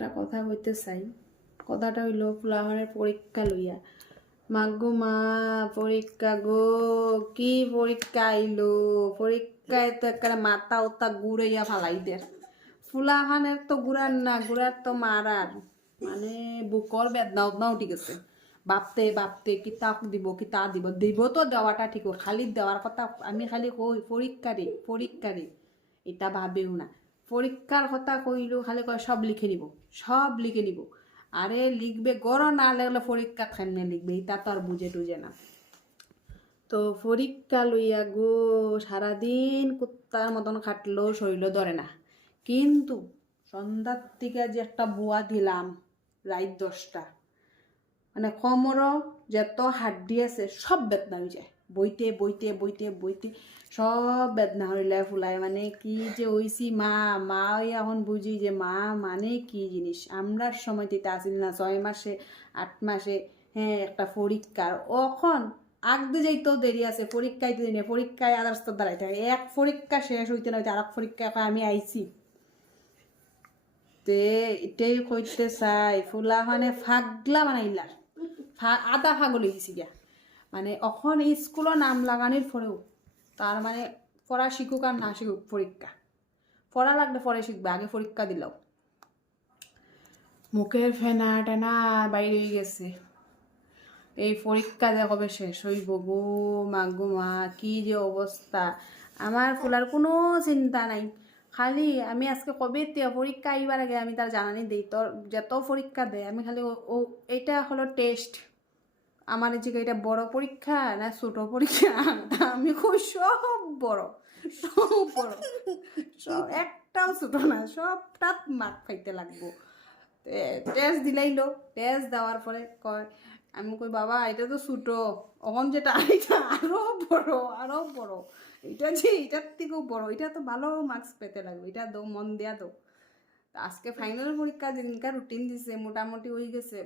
একটা কথা কইতে চাই। কথাটা হইল ফুলাহানের পরীক্ষা লইয়া। মাগো মা পরীক্ষা গো, কি পরীক্ষা আইলো, পরীক্ষায় তো একটা মাথা ওতা গুড়াইয়া ফালাই দের। ফুলাহানের তো গুড়ার না, গুড়ার তো মারার, মানে বুকর বেদনা উদনা উঠি গেছে। ভাবতে ভাবতে কিতা দিব কিতা দিব, দিব তো দেওয়াটা ঠিক, খালি দেওয়ার কথা আমি খালি কই পরীক্ষা রে এটা ভাবেও না। পরীক্ষার কথা কইলো খালি কয় সব লিখে নিব। আরে লিখবে গড় না লাগলে পরীক্ষা খানে লিখবে, এটা তো আর বুঝে টুঝে না। তো পরীক্ষা লইয়া গো সারাদিন কুত্তার মতন খাটলেও শরীর ধরে না। কিন্তু সন্ধ্যার থেকে যে একটা বুয়া দিলাম রাত 10টা, মানে কোমরও যত হাড্ডি আছে সব বেদনা হয়ে যায়। বইতে সব বেদনা হইলে ফুলাই, মানে কি যে হইছি মা এখন বুঝি যে মা মানে কি জিনিস। আমরার সময় দিতে আসিল না 6 মাসে 8 মাসে, হ্যাঁ একটা পরীক্ষার অখন আগতে যাইতেও দেরি আছে, পরীক্ষাইতে দিনে পরীক্ষায় আদার্স তো দাঁড়াইতে হয়। এক পরীক্ষা শেষ হইতে নইতে আর এক পরীক্ষা আমি আইছি। তে এটাই কইতে চাই ফুলা মানে ফাগলা বানাইলার, আধা ফাগল হয়েছি গিয়া। মানে এখন এই স্কুলের নাম লাগানোর পরেও তার মানে পড়া শিখুক আর না শিখুক পরীক্ষা, পড়া লাগলে পরে শিখবে, আগে পরীক্ষা দিলাও। মুখের ফেনা টেনা বাইরে হয়ে গেছে। এই পরীক্ষা যে কবে শেষ হইব গো মা, কি যে অবস্থা। আমার ফুলার কোনো চিন্তা নাই, খালি আমি আজকে কবে পরীক্ষা আইবার আগে আমি তার জানানি দিই, তোর যত পরীক্ষা দেয় আমি খালি ও এইটা হলো টেস্ট, আমার যে এটা বড় পরীক্ষা না ছোট পরীক্ষা, আমি খুব সব বড় সব একটাও ছোট না, সবটা মার্ক পাইতে লাগবো। টেস্ট দিলাইলো, টেস্ট দেওয়ার পরে কয়, আমি কই বাবা এটা তো ছোটো, অখন যেটা এটা আরো বড়, এটা যে এটার থেকেও বড়, এটা তো ভালো মার্কস পেতে লাগবে, এটা দো মন দেয়া দো। আজকে ফাইনাল পরীক্ষা যেদিনকার রুটিন দিছে মোটামুটি হয়ে গেছে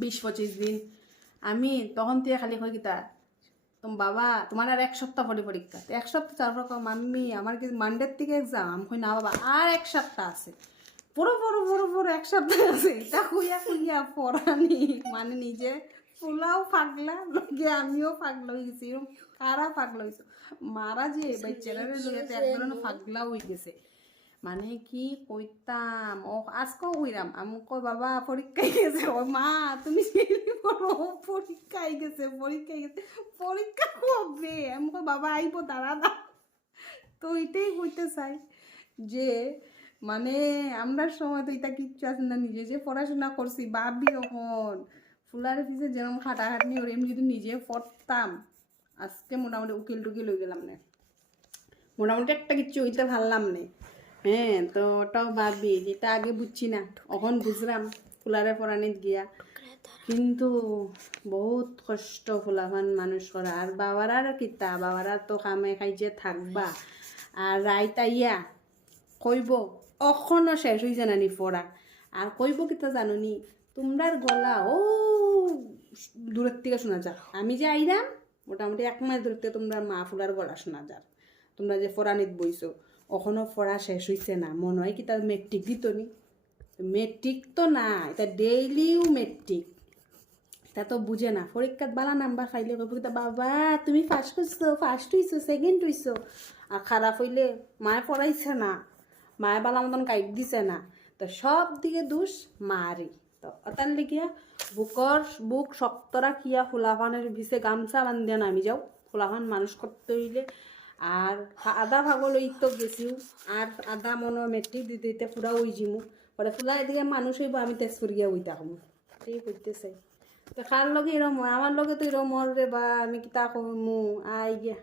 20-25 দিন। আমি তখন থেকে খালি কই কিতা বাবা তোমার আর 1 সপ্তাহ পরে পরীক্ষা, 1 সপ্তাহ তারপর কম মাম্মি আমার কি মানডের থেকে এক্সাম, কই না বাবা আর 1 সপ্তাহ আছে, বড় 1 সপ্তাহ আছে। এটা খুইয়া পড়ানি, মানে নিজে ফুলাও ফাগলা লগে আমিও ফাগলা হয়ে গেছি। এরকম কারা ফাগলা হয়েছে, মারা যে বাচ্চারা লইয়াতে এক ধরনের ফাগলা হয়ে গেছে। মানে কি কইতাম, ও আজকেও কইরাম, আমি কই বাবা পরীক্ষায় গেছে, ও মা তুমি পরীক্ষায় গেছে পরীক্ষা হবে, আমি কই বাবা আইব দাঁড়া। তো এটাই কইতে চাই যে মানে আমরা সময় তো এটা কিচ্ছু আছে না, নিজে যে পড়াশোনা করছি ভাবি তখন ফুলার পিছে যেরকম খাটাখাটনি ওর এমনি যদি নিজে পড়তাম আজকে মোটামুটি উকিল টুকিল হয়ে গেলাম না, মোটামুটি একটা কিচ্ছু হইতে পারলাম না। হ্যাঁ তো ওটাও ভাবি যেটা আগে বুঝছি না, এখন বুঝলাম ফুলারে পড়ানিত গিয়া। কিন্তু বহুত কষ্ট ফুলাফান মানুষ করা, আর বাবারা কিতা বাবারা তো কামে খাইছে থাকবা, আর রাইত আইয়া কইব অখনও শেষ হয়েছে নানি পড়া, আর কইব কিতা জাননি তোমরার গলা ও দূরের থেকে শোনা যা, আমি যে আইরাম মোটামুটি 1 মাস ধরতে তোমরা মা ফুলার গলা শোনা যার, তোমরা যে পড়ানিত বইছো অখনও পড়া শেষ হয়েছে না, মনে হয় কি তার মেট্রিক দিত নি, মেট্রিক তো না এটা ডেইলিও মেট্রিক, তা তো বুঝে না। পরীক্ষাত বালা নাম্বার খাইলে কইব কিতা বাবা তুমি ফার্স্ট হইছো সেকেন্ড হইছো, আর খারাপ হইলে মায়ে পড়াইছে না, মায়ে বালা মতন গাইড দিছে না, তো সব দিকে দোষ মারি। তো অতান লিখিয়া বুক শক্ত রাখিয়া ফুলাফানের ভিসে গামছা বান্ধিয়া নামি যাও, ফুলাফান মানুষ করতে হইলে। আর আধা ভাগল ওই তো গেছিও, আর আধা মনে মেট্রিক দিতে দিতে পুরা ওই জিমু, পরে ফুলা এদিকে মানুষ হইব, আমি তেজপুর গিয়া ওইটা হবো, এই করতে চাই। তো কার লগে এরম আমার লগে তো এরম রে বা আমি কিতা কমু আই গিয়া।